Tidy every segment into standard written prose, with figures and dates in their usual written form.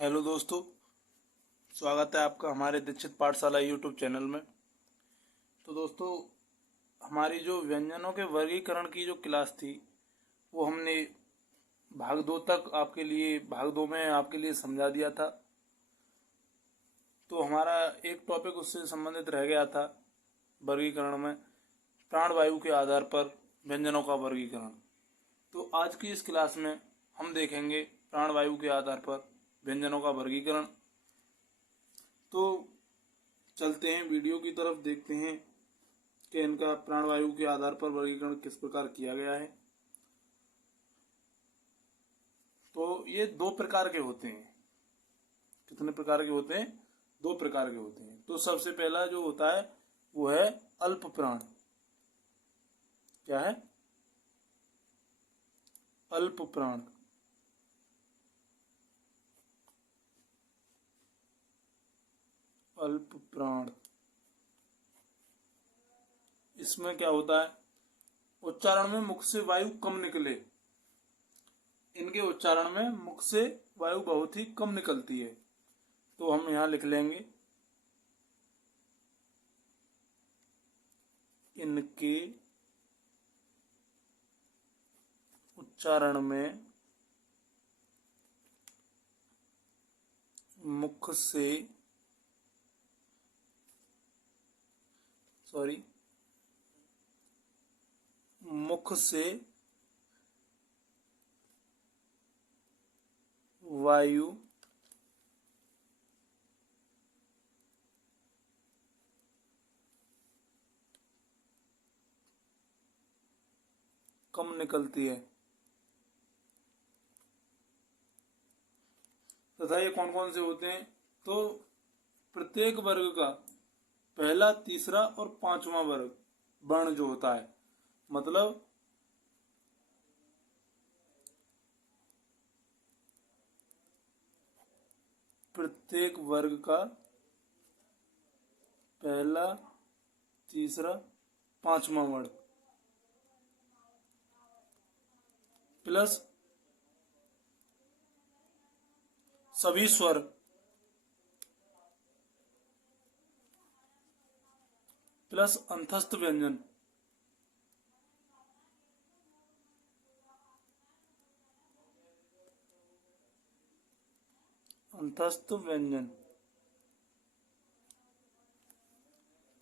Hello दोस्तों, स्वागत है आपका हमारे दीक्षित पाठशाला यूट्यूब चैनल में। तो दोस्तों, हमारी जो व्यंजनों के वर्गीकरण की जो क्लास थी वो हमने भाग दो तक आपके लिए भाग दो में आपके लिए समझा दिया था। तो हमारा एक टॉपिक उससे संबंधित रह गया था वर्गीकरण में, प्राणवायु के आधार पर व्यंजनों का वर्गीकरण। तो आज की इस क्लास में हम देखेंगे प्राणवायु के आधार पर व्यंजनों का वर्गीकरण। तो चलते हैं वीडियो की तरफ, देखते हैं कि इनका प्राणवायु के आधार पर वर्गीकरण किस प्रकार किया गया है। तो ये दो प्रकार के होते हैं। कितने प्रकार के होते हैं? दो प्रकार के होते हैं। तो सबसे पहला जो होता है वो है अल्प प्राण। क्या है? अल्प प्राण। अल्प प्राण, इसमें क्या होता है? उच्चारण में मुख से वायु कम निकले। इनके उच्चारण में मुख से वायु बहुत ही कम निकलती है। तो हम यहां लिख लेंगे इनके उच्चारण में मुख से मुख से वायु कम निकलती है। तथा ये कौन कौन से होते हैं? तो प्रत्येक वर्ग का पहला, तीसरा और पांचवा वर्ग वर्ण जो होता है, मतलब प्रत्येक वर्ग का पहला, तीसरा, पांचवा वर्ण प्लस सभी स्वर प्लस अंतस्थ व्यंजन। अंतस्थ व्यंजन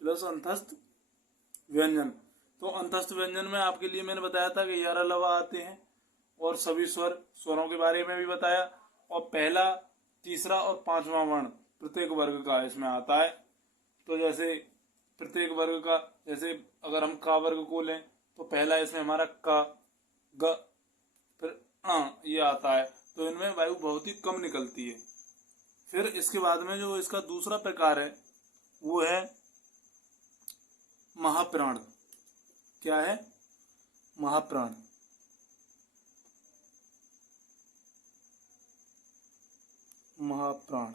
प्लस अंतस्थ व्यंजन। तो अंतस्थ व्यंजन में आपके लिए मैंने बताया था कि 11 लवा आते हैं, और सभी स्वरों के बारे में भी बताया, और पहला, तीसरा और पांचवा वर्ण प्रत्येक वर्ग का इसमें आता है। तो जैसे प्रत्येक वर्ग का, जैसे अगर हम का वर्ग को लें तो पहला इसमें हमारा का, ग, फिर ये आता है। तो इनमें वायु बहुत ही कम निकलती है। फिर इसके बाद में जो इसका दूसरा प्रकार है वो है महाप्राण। क्या है? महाप्राण। महाप्राण।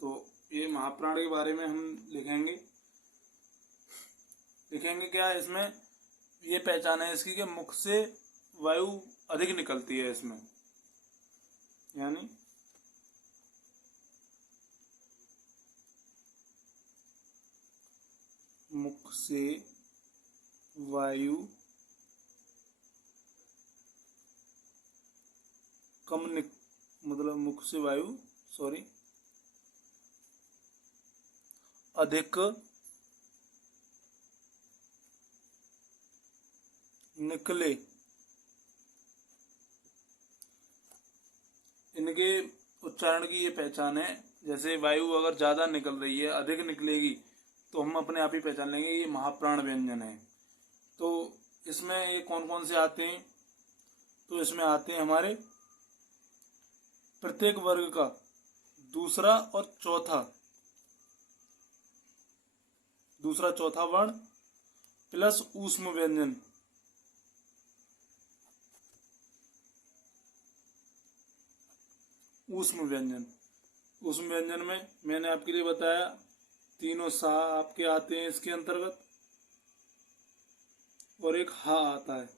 तो ये महाप्राण के बारे में हम लिखेंगे क्या इसमें? ये पहचान है इसकी कि मुख से वायु अधिक निकलती है इसमें, यानी मुख से वायु मतलब मुख से वायु अधिक निकले। इनके उच्चारण की ये पहचान है। जैसे वायु अगर ज्यादा निकल रही है, अधिक निकलेगी, तो हम अपने आप ही पहचान लेंगे ये महाप्राण व्यंजन है। तो इसमें ये कौन कौन से आते हैं? तो इसमें आते हैं हमारे प्रत्येक वर्ग का दूसरा चौथा वर्ण प्लस ऊष्म व्यंजन। ऊष्म व्यंजन में मैंने आपके लिए बताया तीनों सा आपके आते हैं इसके अंतर्गत, और एक हा आता है।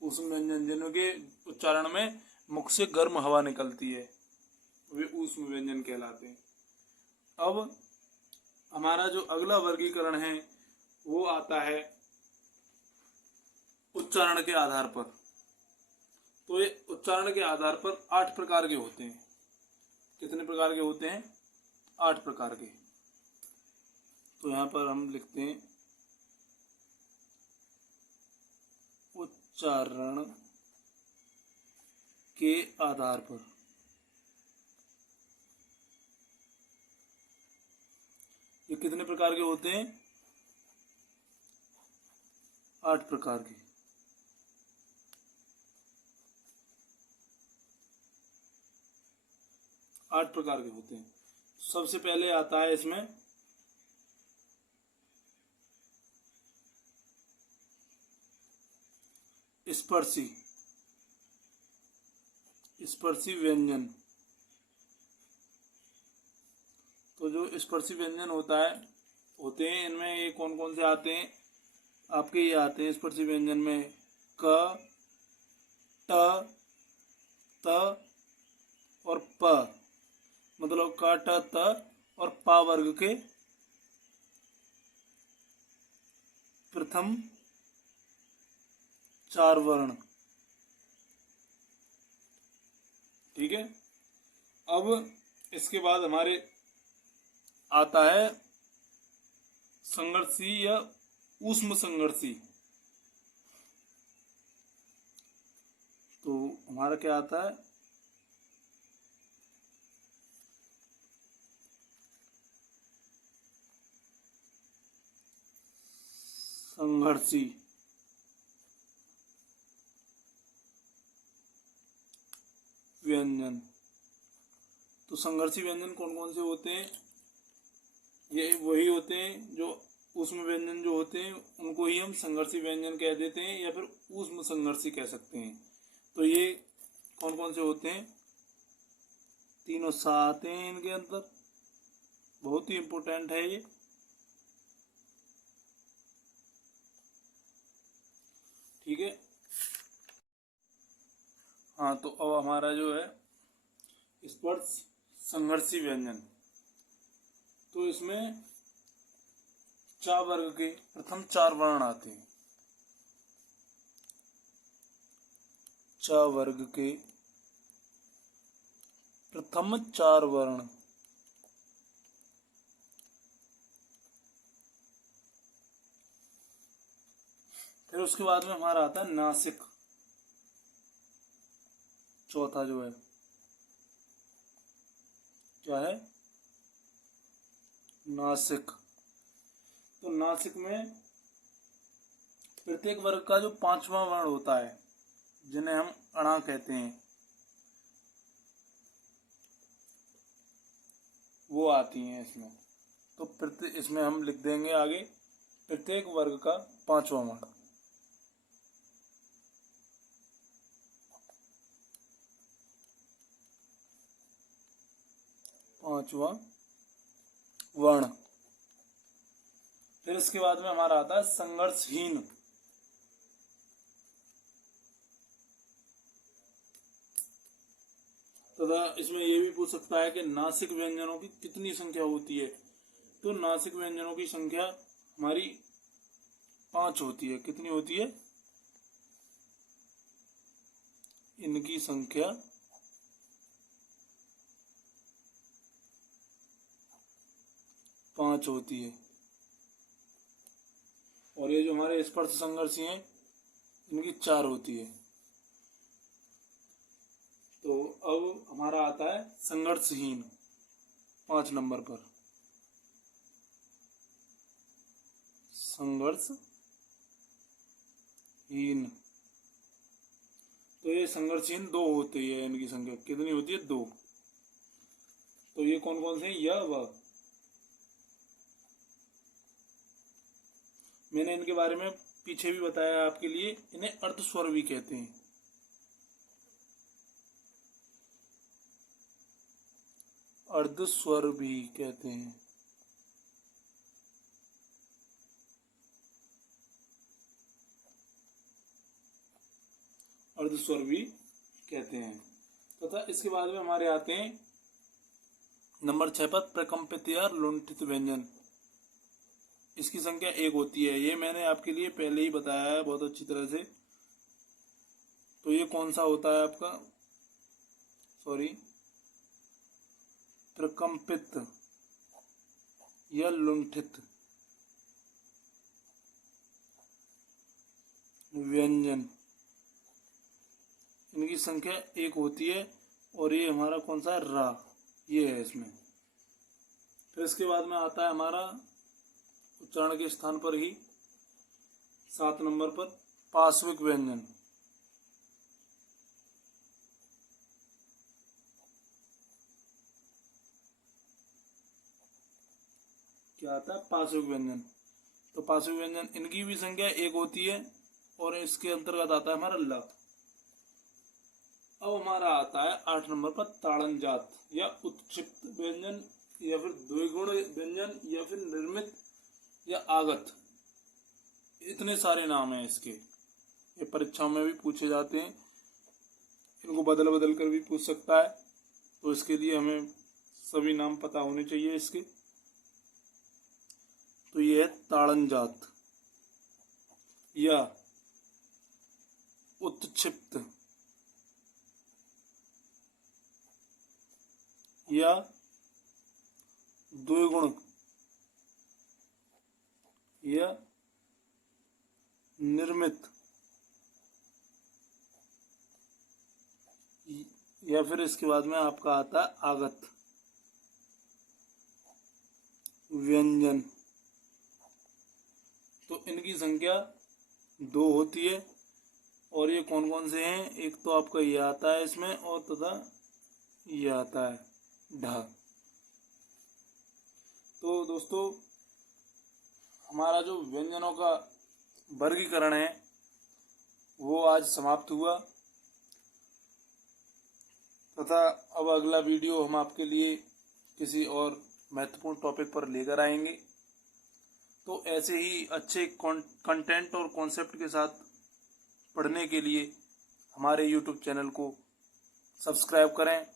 ऊष्म व्यंजन जिनके उच्चारण में मुख से गर्म हवा निकलती है, वे ऊष्म व्यंजन कहलाते हैं। अब हमारा जो अगला वर्गीकरण है वो आता है उच्चारण के आधार पर। तो ये उच्चारण के आधार पर 8 प्रकार के होते हैं। कितने प्रकार के होते हैं? 8 प्रकार के। तो यहाँ पर हम लिखते हैं उच्चारण के आधार पर। ये कितने प्रकार के होते हैं? 8 प्रकार के। आठ प्रकार के होते हैं। सबसे पहले आता है इसमें स्पर्शी, स्पर्शी व्यंजन। तो जो स्पर्शी व्यंजन होते हैं, इनमें ये कौन कौन से आते हैं? आपके ये आते हैं स्पर्शी व्यंजन में क, ट, त और प। मतलब क, ट, त और प वर्ग के प्रथम 4 वर्ण। ठीक है। अब इसके बाद हमारे आता है संघर्षी या ऊष्म संघर्षी। तो हमारा क्या आता है? संघर्षी व्यंजन। तो संघर्षी व्यंजन कौन कौन से होते हैं? ये वही होते हैं जो ऊष्म व्यंजन जो होते हैं उनको ही हम संघर्षी व्यंजन कह देते हैं या फिर ऊष्म संघर्षी कह सकते हैं। तो ये कौन कौन से होते हैं? तीनों सा आते हैं इनके अंदर। बहुत ही इम्पोर्टेंट है ये। ठीक है। हाँ, तो अब हमारा जो है स्पर्श संघर्षी व्यंजन। तो इसमें चा वर्ग के प्रथम 4 वर्ण आते हैं। चा वर्ग के प्रथम 4 वर्ण। फिर उसके बाद में हमारा आता है नासिक। चौथा जो है क्या है? नासिक। तो नासिक में प्रत्येक वर्ग का जो 5वां वर्ण होता है जिन्हें हम अणा कहते हैं वो आती हैं इसमें। तो इसमें हम लिख देंगे आगे प्रत्येक वर्ग का 5वां वर्ण। पांचवा वर्ण। फिर इसके बाद में हमारा आता है संघर्षहीन। तथा इसमें यह भी पूछ सकता है कि नासिक व्यंजनों की कितनी संख्या होती है। तो नासिक व्यंजनों की संख्या हमारी 5 होती है। कितनी होती है? इनकी संख्या 5 होती है। और ये जो हमारे स्पर्श संघर्षी हैं इनकी 4 होती है। तो अब हमारा आता है संघर्षहीन 5 नंबर पर। संघर्षहीन। तो ये संघर्षहीन 2 होती है। इनकी संख्या कितनी होती है? 2। तो ये कौन कौन से हैं? यह व। मैंने इनके बारे में पीछे भी बताया आपके लिए। इन्हें अर्धस्वर भी कहते हैं। अर्धस्वर भी कहते हैं। अर्धस्वर भी कहते हैं। तथा इसके बाद में हमारे आते हैं नंबर 6 पर प्रकंपित या लुंठित व्यंजन। इसकी संख्या 1 होती है। ये मैंने आपके लिए पहले ही बताया है बहुत अच्छी तरह से। तो ये कौन सा होता है आपका, प्रकंपित या लुंठित व्यंजन। इनकी संख्या 1 होती है और ये हमारा कौन सा है, रा, ये है इसमें। फिर इसके बाद में आता है हमारा उच्चारण के स्थान पर ही 7 नंबर पर पार्श्विक व्यंजन। क्या आता है, पार्श्विक व्यंजन। तो पार्श्विक व्यंजन इनकी भी संख्या 1 होती है और इसके अंतर्गत आता है हमारा ल। अब हमारा आता है 8 नंबर पर ताड़न जात या उत्क्षिप्त व्यंजन या फिर द्विगुण व्यंजन या फिर निर्मित या आगत। इतने सारे नाम हैं इसके, ये परीक्षाओं में भी पूछे जाते हैं। इनको बदल बदल कर भी पूछ सकता है, तो इसके लिए हमें सभी नाम पता होने चाहिए इसके। तो ये है ताड़न जात या उत्क्षिप्त या द्विगुण या निर्मित या फिर इसके बाद में आपका आता है आगत व्यंजन। तो इनकी संख्या 2 होती है और ये कौन कौन से हैं, एक तो आपका ये आता है इसमें और तथा ये आता है ढ। तो दोस्तों हमारा जो व्यंजनों का वर्गीकरण है वो आज समाप्त हुआ तथा अब अगला वीडियो हम आपके लिए किसी और महत्वपूर्ण टॉपिक पर लेकर आएंगे। तो ऐसे ही अच्छे कंटेंट और कॉन्सेप्ट के साथ पढ़ने के लिए हमारे YouTube चैनल को सब्सक्राइब करें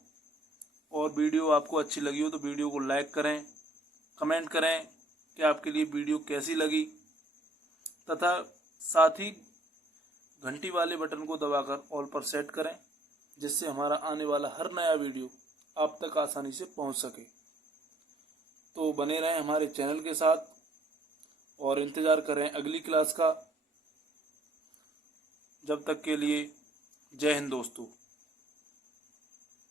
और वीडियो आपको अच्छी लगी हो तो वीडियो को लाइक करें, कमेंट करें कि आपके लिए वीडियो कैसी लगी तथा साथ ही घंटी वाले बटन को दबाकर ऑल पर सेट करें, जिससे हमारा आने वाला हर नया वीडियो आप तक आसानी से पहुंच सके। तो बने रहें हमारे चैनल के साथ और इंतज़ार करें अगली क्लास का। जब तक के लिए जय हिंद दोस्तों।